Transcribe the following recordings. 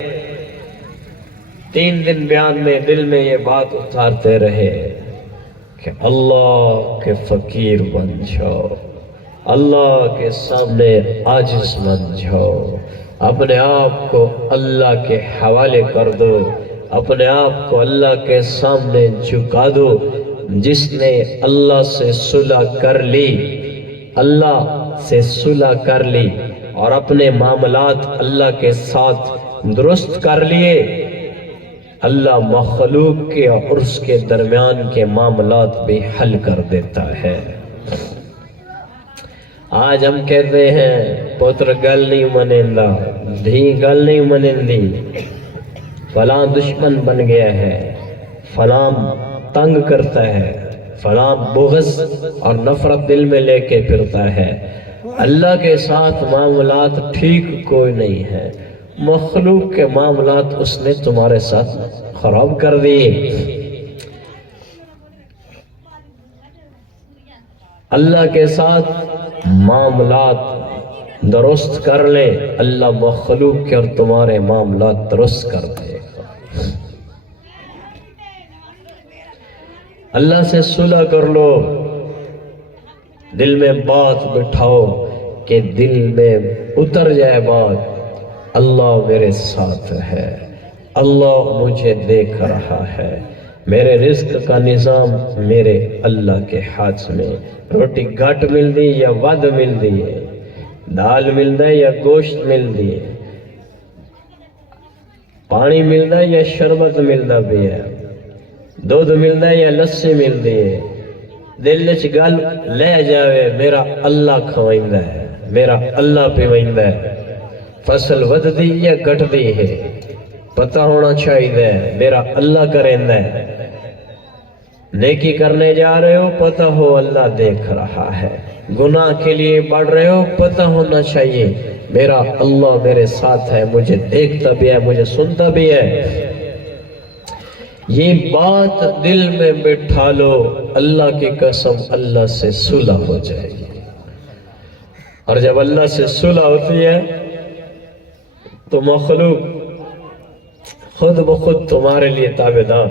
3 دن بیان میں دل میں یہ بات اتارتے رہے کہ اللہ کے فقیر بن جاؤ، اللہ کے سامنے عاجز بن جاؤ، اپنے آپ کو اللہ کے حوالے کر دو، اپنے آپ کو اللہ کے سامنے جھکا دو۔ جس نے اللہ سے صلح کر لی، اللہ سے صلح کر لی اور اپنے معاملات اللہ کے ساتھ درست کر لیے، اللہ مخلوق کے اور اس کے درمیان کے معاملات بھی حل کر دیتا ہے۔ آج ہم کہتے ہیں پتر گل نہیں منیندا، دھی گل نہیں منیندی، فلاں دشمن بن گیا ہے، فلاں تنگ کرتا ہے، فلاں بغض اور نفرت دل میں لے کے پھرتا ہے۔ اللہ کے ساتھ معاملات ٹھیک کوئی نہیں ہے، مخلوق کے معاملات اس نے تمہارے ساتھ خراب کر دیے۔ اللہ کے ساتھ معاملات درست کر لے، اللہ مخلوق کے اور تمہارے معاملات درست کر دے۔ اللہ سے صلح کر لو، دل میں بات بٹھاؤ کہ دل میں اتر جائے بات، اللہ میرے ساتھ ہے، اللہ مجھے دیکھ رہا ہے، میرے رزق کا نظام میرے اللہ کے ہاتھ میں، روٹی گھٹ مل دی یا ود مل دی ہے، دال مل دی یا گوشت مل دی ہے، پانی مل دی یا شربت مل دا بھی ہے، دودھ مل دی یا لسی مل دی ہے، دل وچ گل لے جاوے میرا اللہ کھوائندا ہے، میرا اللہ پیوائندا ہے، فصل ود دی یا گھٹ دی ہے، پتہ ہونا چاہیے میرا اللہ کریندا ہے، نیکی کرنے جا رہے ہو پتہ ہو اللہ دیکھ رہا ہے، گناہ کے لیے بڑھ رہے ہو پتہ ہونا چاہیے میرا اللہ میرے ساتھ ہے، مجھے دیکھتا بھی ہے، مجھے سنتا بھی ہے۔ یہ بات دل میں بٹھا لو، اللہ کی قسم اللہ سے صلح ہو جائے گی، اور جب اللہ سے صلح ہوتی ہے تو مخلوق خود بخود تمہارے لیے تابعدار۔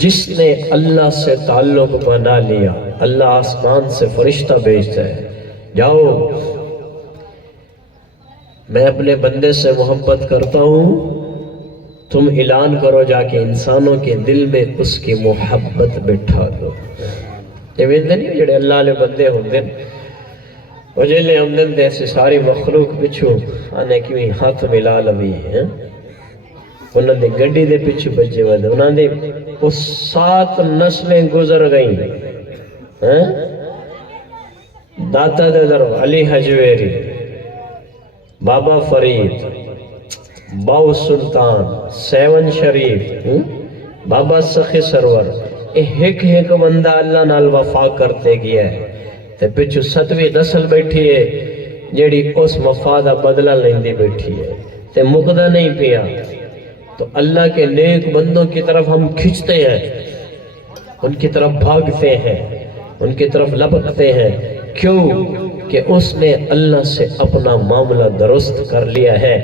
جس نے اللہ سے تعلق بنا لیا، اللہ آسمان سے فرشتہ بھیجتا ہے، جاؤ میں اپنے بندے سے محبت کرتا ہوں، تم اعلان کرو جا کے انسانوں کے دل میں اس کی محبت بٹھا دو۔ یہ ویندے نہیں جڑے اللہ علیہ بندے ہوندے وہ جلے ہوندے دے ایسے ساری مخلوق پچھو آنے کیویں ہاتھ ملا لوی ہیں، انہوں نے گڈی دے پچھو بچے ودے، انہوں نے اس 7 نسلیں گزر گئیں، داتا دے در علی حجویری، بابا فرید، باو سلطان، 7 شریف، بابا سخی سرور، ایک بندہ اللہ نال وفا کرتے گیا ہے، تے پچھو 7ویں نسل بیٹھی ہے جیڑی اس وفا دا بدلہ لیندی بیٹھی ہے، تے مقدہ نہیں پیا۔ تو اللہ کے نیک بندوں کی طرف ہم کھچتے ہیں، ان کی طرف بھاگتے ہیں، ان کی طرف لپکتے ہیں، کیوں کہ اس نے اللہ سے اپنا معاملہ درست کر لیا ہے۔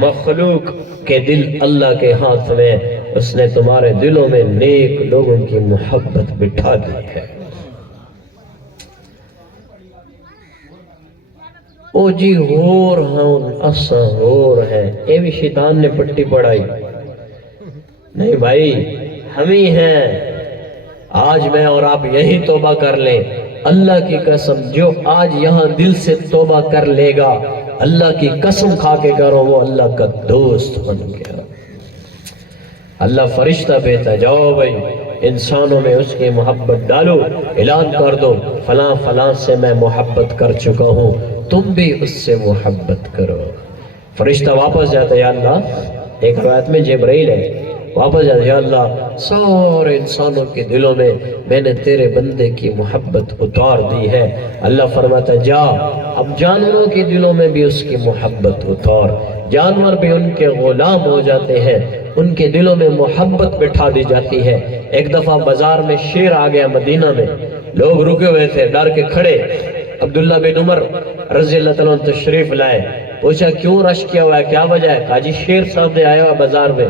مخلوق کے دل اللہ کے ہاتھ میں، اس نے تمہارے دلوں میں نیک لوگوں کی محبت بٹھا دی ہے۔ او جی ہور ہوں اساں ہور ہیں، اے بھی شیطان نے پٹی پڑھائی، نہیں بھائی ہم ہی ہیں۔ آج میں اور آپ یہی توبہ کر لیں، اللہ کی قسم جو آج یہاں دل سے توبہ کر لے گا، اللہ کی قسم کھا کے کرو وہ اللہ کا دوست بن گیا۔ اللہ فرشتہ بھیجتا، جاؤ بھائی انسانوں میں اس کی محبت ڈالو، اعلان کر دو فلاں فلاں سے میں محبت کر چکا ہوں، تم بھی اس سے محبت کرو۔ فرشتہ واپس جاتا ہے، یا اللہ، ایک روایت میں جبرائیل ہے، واپس جاتا ہے، یا اللہ سارے انسانوں کے دلوں میں نے تیرے بندے کی محبت اتار دی ہے۔ اللہ فرماتا جا اب جانوروں کے دلوں میں بھی اس کی محبت اتار، جانور بھی ان کے غلام ہو جاتے ہیں، ان کے دلوں میں محبت بٹھا دی جاتی ہے۔ ایک دفعہ بازار میں شیر آ گیا مدینہ میں، لوگ رکے ہوئے تھے ڈر کے کھڑے، عبداللہ بن عمر رضی اللہ تعالیٰ عنہ تشریف لائے، پوچھا کیوں رش کیا ہوا ہے, کیا وجہ ہے؟ کہا جی شیر سامنے آیا ہوا بازار میں,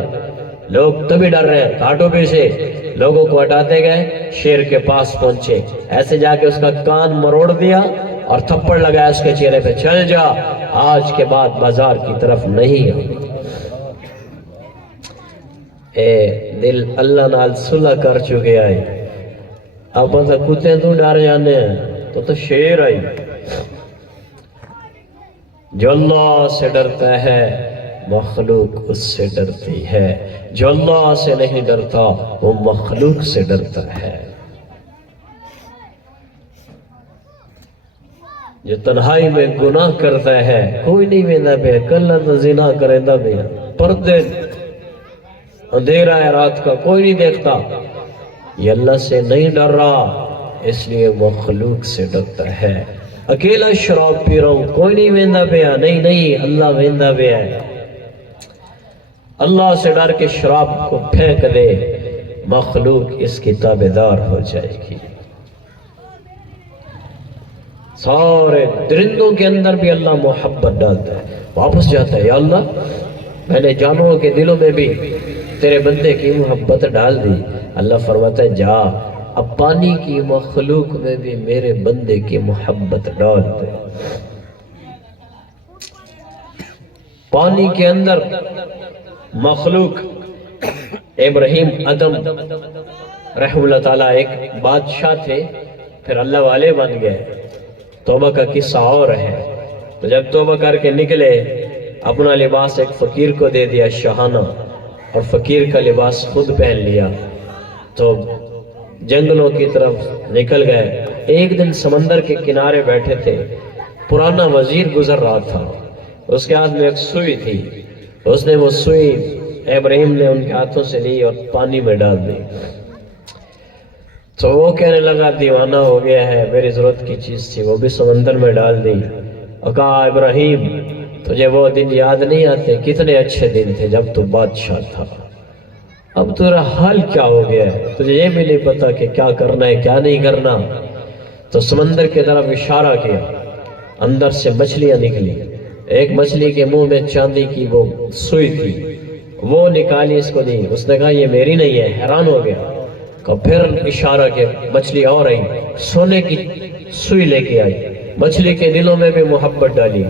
لوگ تبھی ڈر رہے ہیں. کانٹوں پہ سے لوگوں کو ہٹاتے گئے, شیر کے پاس پہنچے, ایسے جا کے اس کا کان مروڑ دیا اور تھپڑ لگایا اس کے چہرے پہ, چل جا آج کے بعد بازار کی طرف نہیں آ. اے دل اللہ نال صلح کر چکے آئی, آپ تو کتے تو ڈر جانے ہیں, تو شیر آئی. جو اللہ سے ڈرتا ہے مخلوق اس سے ڈرتی ہے, جو اللہ سے نہیں ڈرتا وہ مخلوق سے ڈرتا ہے. جو تنہائی میں گناہ کرتا ہے کوئی نہیں ویندا پہ, کل تو زنا کریندا پہ, پردے اندھیرا ہے رات کا کوئی نہیں دیکھتا, یہ اللہ سے نہیں ڈر رہا اس لیے مخلوق سے ڈرتا ہے. اکیلا شراب پی رہا ہوں کوئی نہیں ویندا پیا, نہیں نہیں اللہ ویندا پیا ہے. اللہ سے ڈر کے شراب کو پھینک دے, مخلوق اس کی تابعدار ہو جائے گی. سارے درندوں کے اندر بھی اللہ محبت ڈالتا ہے, واپس جاتا ہے, یا اللہ میں نے جانوروں کے دلوں میں بھی تیرے بندے کی محبت ڈال دی. اللہ فرماتا ہے جا اب پانی کی مخلوق میں بھی میرے بندے کی محبت ڈال دے. پانی کے اندر مخلوق ابراہیم ادم رحمہ اللہ تعالیٰ ایک بادشاہ تھے, پھر اللہ والے بن گئے. توبہ کا قصہ اور ہے. تو جب توبہ کر کے نکلے اپنا لباس ایک فقیر کو دے دیا شاہانہ, اور فقیر کا لباس خود پہن لیا. تو جنگلوں کی طرف نکل گئے. ایک دن سمندر کے کنارے بیٹھے تھے, پرانا وزیر گزر رہا تھا, اس کے ہاتھ میں ایک سوئی تھی. اس نے وہ سوئی ابراہیم نے ان کے ہاتھوں سے لی اور پانی میں ڈال دی. تو وہ کہنے لگا دیوانہ ہو گیا ہے, میری ضرورت کی چیز تھی وہ بھی سمندر میں ڈال دی. اور کہا ابراہیم تجھے وہ دن یاد نہیں آتے, کتنے اچھے دن تھے جب تو بادشاہ تھا, اب تیرا حال کیا ہو گیا ہے, تجھے یہ بھی نہیں پتا کہ کیا کرنا ہے کیا نہیں کرنا. تو سمندر کی طرف اشارہ کیا, اندر سے مچھلیاں نکلی. ایک مچھلی کے منہ میں چاندی کی وہ سوئی تھی, وہ نکالی اس کو دی. اس نے کہا یہ میری نہیں ہے, حیران ہو گیا. پھر اشارہ کیا, مچھلی اور آئی, سونے کی سوئی لے کے آئی. مچھلی کے دلوں میں بھی محبت ڈالی,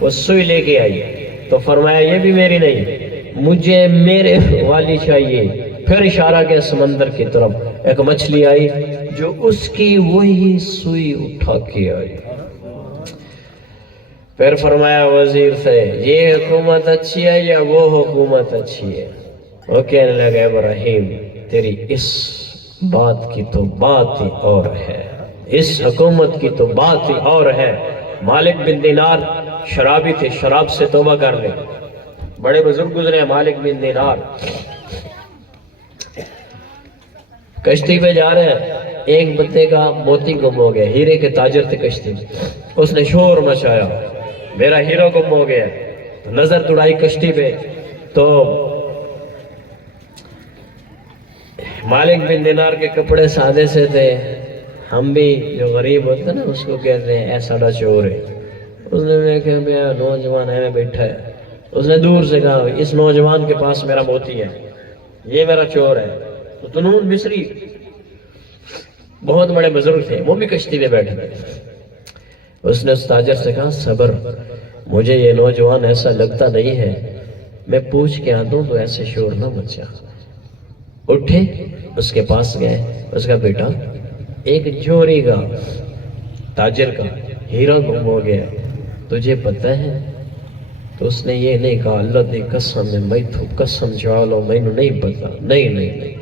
وہ سوئی لے کے آئی. تو فرمایا یہ بھی میری نہیں, مجھے میرے والی چاہیے. پھر اشارہ کیا سمندر کی طرف, ایک مچھلی آئی جو اس کی وہی سوئی اٹھا کے آئی. پھر فرمایا وزیر سے یہ حکومت اچھی ہے یا وہ حکومت اچھی ہے؟ وہ کہنے لگا ابراہیم تیری اس بات کی تو بات ہی اور ہے, اس حکومت کی تو بات ہی اور ہے. مالک بن دینار شرابی تھے, شراب سے توبہ کر لے. بڑے بزرگ گزرے ہیں مالک بن دینار. کشتی پہ جا رہے ہیں, ایک بندے کا موتی گم ہو گیا, ہیرے کے تاجر تھے کشتی میں. اس نے شور مچایا میرا ہیرو گم ہو گیا. نظر دوڑائی کشتی پہ, تو مالک بن دینار کے کپڑے سادے سے تھے. ہم بھی جو غریب ہوتے ہیں نا اس کو کہتے ہیں اے ساڑا چور ہے. اس نے دیکھا بیا نوجوان ہے بیٹھا ہے. اس نے دور سے کہا اس نوجوان کے پاس میرا موتی ہے, یہ میرا چور ہے. تو تنون مصری بہت بڑے بزرگ تھے, وہ بھی کشتی میں بیٹھے تھے. اس نے اس تاجر سے کہا صبر, مجھے یہ نوجوان ایسا لگتا نہیں ہے, میں پوچھ کے آتا ہوں تو ایسے شور نہ مچا. اٹھے اس کے پاس گئے. اس کا بیٹا ایک جوری کا تاجر کا ہیرا گم ہو گیا, تجھے پتہ ہے؟ تو اس نے یہ نہیں کہا اللہ دی قسم ہے میں تو قسم جوالو میں نہیں پتا. نہیں نہیں نہیں.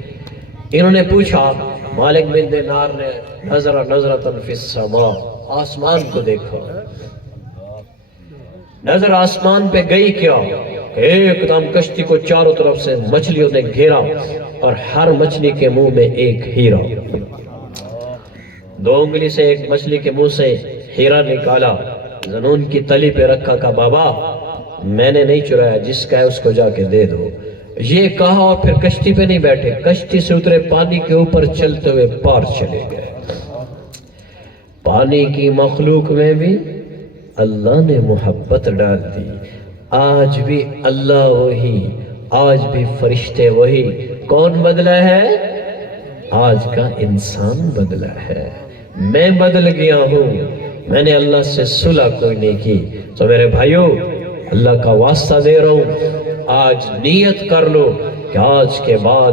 انہوں نے پوچھا, مالک بن دینار نے نظرۃ فی السماء, آسمان کو دیکھو. نظر آسمان پہ گئی کیا, ایک دم کشتی کو چاروں طرف سے مچھلیوں نے گھیرا اور ہر مچھلی کے منہ میں ایک ہیرا. 2 انگلی سے ایک مچھلی کے منہ سے ہیرا نکالا, زنون کی تلی پہ رکھا. کہا بابا میں نے نہیں چرایا, جس کا ہے اس کو جا کے دے دو. یہ کہا اور پھر کشتی پہ نہیں بیٹھے, کشتی سے اترے, پانی کے اوپر چلتے ہوئے پار چلے گئے. پانی کی مخلوق میں بھی اللہ نے محبت ڈال دی. آج بھی اللہ وہی، آج بھی فرشتے وہی. کون بدلا ہے؟ آج کا انسان بدلا ہے. میں بدل گیا ہوں، میں نے اللہ سے صلح کوئی نہیں کی. تو میرے بھائیوں، اللہ کا واسطہ دے رہا ہوں، آج نیت کر لو کہ آج کے بعد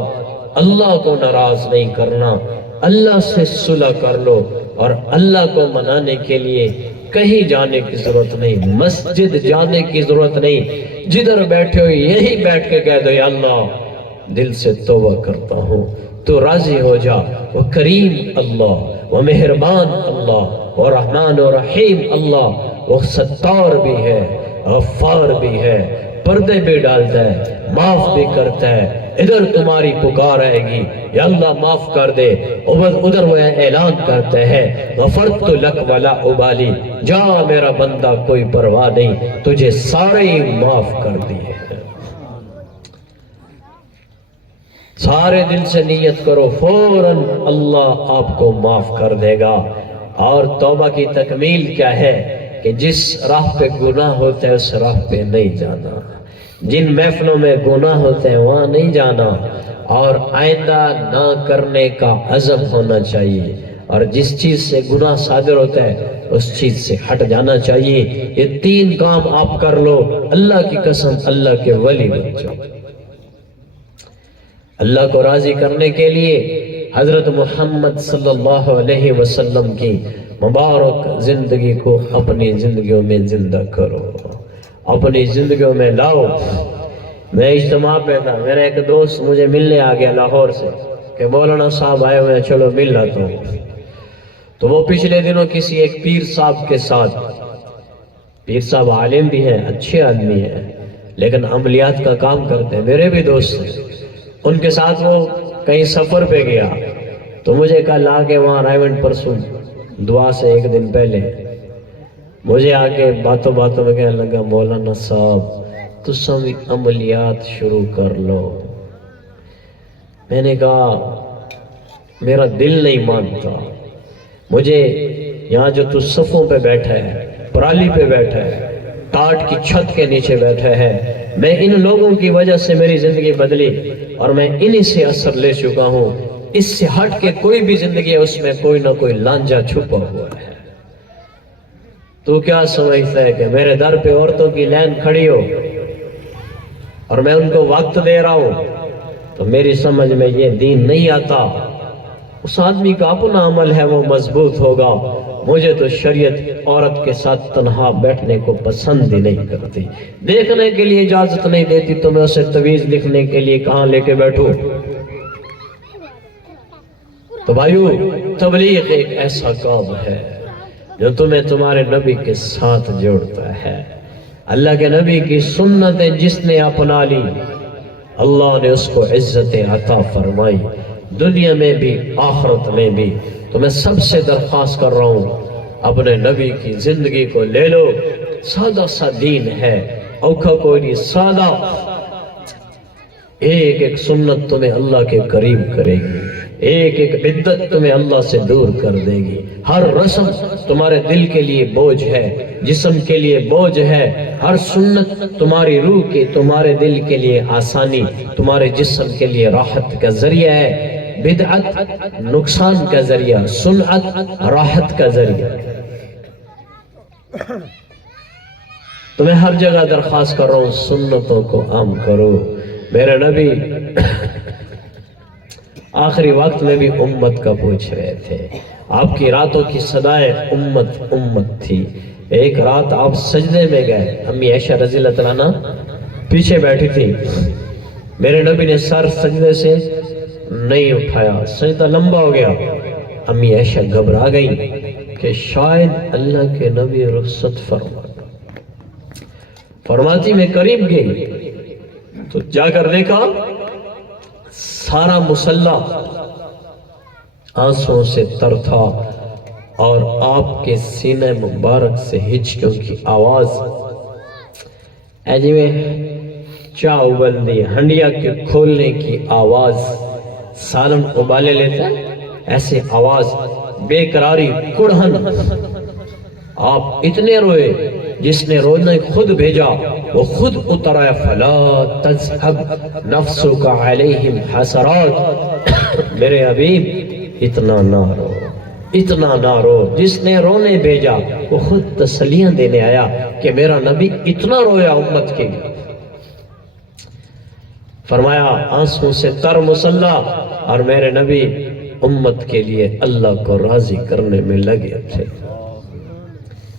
اللہ کو ناراض نہیں کرنا. اللہ سے صلح کر لو، اور اللہ کو منانے کے لیے کہیں جانے کی ضرورت نہیں، مسجد جانے کی ضرورت نہیں. جدھر بیٹھے ہو یہی بیٹھ کے کہہ دو یا اللہ دل سے توبہ کرتا ہوں، تو راضی ہو جا. وہ کریم اللہ، وہ مہربان اللہ، وہ رحمان و رحیم اللہ، وہ ستار بھی ہے، غفار بھی ہے، پردے بھی ڈالتا ہے، معاف بھی کرتا ہے. ادھر تمہاری پکار آئے گی یا اللہ معاف کر دے، ادھر وہ اعلان کرتے ہیں غفرت لک ولا ابالی، جا میرا بندہ کوئی پرواہ نہیں، تجھے سارے ہی معاف کر دیے. سارے دل سے نیت کرو، فوراً اللہ آپ کو معاف کر دے گا. اور توبہ کی تکمیل کیا ہے کہ جس راہ پہ گناہ ہوتا ہے اس راہ پہ نہیں جانا، جن محفلوں میں گناہ ہوتے ہیں وہاں نہیں جانا، اور آئندہ نہ کرنے کا عزم ہونا چاہیے. اور جس چیز سے گناہ صادر ہوتا ہے اس چیز سے ہٹ جانا چاہیے. یہ 3 کام آپ کر لو، اللہ کی قسم اللہ کے ولی بن جاؤ. اللہ کو راضی کرنے کے لیے حضرت محمد صلی اللہ علیہ وسلم کی مبارک زندگی کو اپنی زندگیوں میں زندہ کرو، اپنی زندگیوں میں لاؤ. میں اجتماع پہ تھا، میرا ایک دوست مجھے ملنے آ گیا لاہور سے کہ مولانا صاحب آئے ہوئے ہیں، چلو مل لاتا ہوں. تو وہ پچھلے دنوں کسی ایک پیر صاحب کے ساتھ، پیر صاحب عالم بھی ہیں، اچھے آدمی ہیں، لیکن عملیات کا کام کرتے ہیں، میرے بھی دوست ہیں. ان کے ساتھ وہ کہیں سفر پہ گیا تو مجھے کل آ کے وہاں رائمنڈ پرسوں دعا سے ایک دن پہلے مجھے آ کے باتوں باتوں میں کہنے لگا مولانا صاحب تساں بھی عملیات شروع کر لو. میں نے کہا میرا دل نہیں مانتا، مجھے یہاں جو تو صفوں پہ بیٹھا ہے، پرالی پہ بیٹھا ہے، ٹاٹ کی چھت کے نیچے بیٹھا ہے، میں ان لوگوں کی وجہ سے میری زندگی بدلی اور میں انہی سے اثر لے چکا ہوں. اس سے ہٹ کے کوئی بھی زندگی ہے اس میں کوئی نہ کوئی لانجا چھپا ہوا ہے. تو کیا سمجھتا ہے کہ میرے در پہ عورتوں کی لائن کھڑی ہو اور میں ان کو وقت دے رہا ہوں؟ تو میری سمجھ میں یہ دین نہیں آتا. اس آدمی کا اپنا عمل ہے، وہ مضبوط ہوگا. مجھے تو شریعت عورت کے ساتھ تنہا بیٹھنے کو پسند ہی نہیں کرتی، دیکھنے کے لیے اجازت نہیں دیتی، تو میں اسے تویز لکھنے کے لیے کہاں لے کے بیٹھوں؟ تو بھائیو، تبلیغ ایک ایسا کام ہے جو تمہیں تمہارے نبی کے ساتھ جوڑتا ہے. اللہ کے نبی کی سنتیں جس نے اپنا لی اللہ نے اس کو عزت عطا فرمائی، دنیا میں بھی آخرت میں بھی. تو میں سب سے درخواست کر رہا ہوں اپنے نبی کی زندگی کو لے لو. سادہ سا دین ہے، اوکھا کوئی نہیں، سادہ. ایک ایک سنت تمہیں اللہ کے قریب کرے گی، ایک ایک بدعت تمہیں اللہ سے دور کر دے گی. ہر رسم تمہارے دل کے لیے بوجھ ہے، جسم کے لیے بوجھ ہے. ہر سنت تمہاری روح کے، تمہارے دل کے لیے آسانی، تمہارے جسم کے لیے راحت کا ذریعہ ہے. بدعت نقصان کا ذریعہ، سنت راحت کا ذریعہ. تو میں ہر جگہ درخواست کر رہا ہوں سنتوں کو عام کرو. میرے نبی آخری وقت میں بھی امت کا پوچھ رہے تھے. آپ کی راتوں کی صدائیں امت امت تھی. ایک رات آپ سجدے میں گئے، امی عائشہ رضی اللہ عنہ پیچھے بیٹھی تھی. میرے نبی نے سر سجدے سے نہیں اٹھایا، سجدہ لمبا ہو گیا. امی عائشہ گھبرا گئی کہ شاید اللہ کے نبی رخصت فرماتی میں قریب گئی تو جا کر دیکھا سارا مصلی آنسوں سے تر تھا اور آپ کے سینے مبارک سے ہچکیوں کی آواز ایجی میں چاہ ابل دی، ہنڈیا کے کھولنے کی آواز، سالن ابالے لیتا ہے ایسے آواز، بے قراری، کڑھن. آپ اتنے روئے جس نے رونے خود بھیجا وہ خود اتر آیا فلا تذهب نفسك علیہم حسرات میرے حبیب اتنا نہ رو، اتنا نہ رو۔ جس نے رونے بھیجا وہ خود تسلیاں دینے آیا کہ میرا نبی اتنا رویا امت کے لیے۔ فرمایا آنسوں سے تر مسلح، اور میرے نبی امت کے لیے اللہ کو راضی کرنے میں لگے تھے۔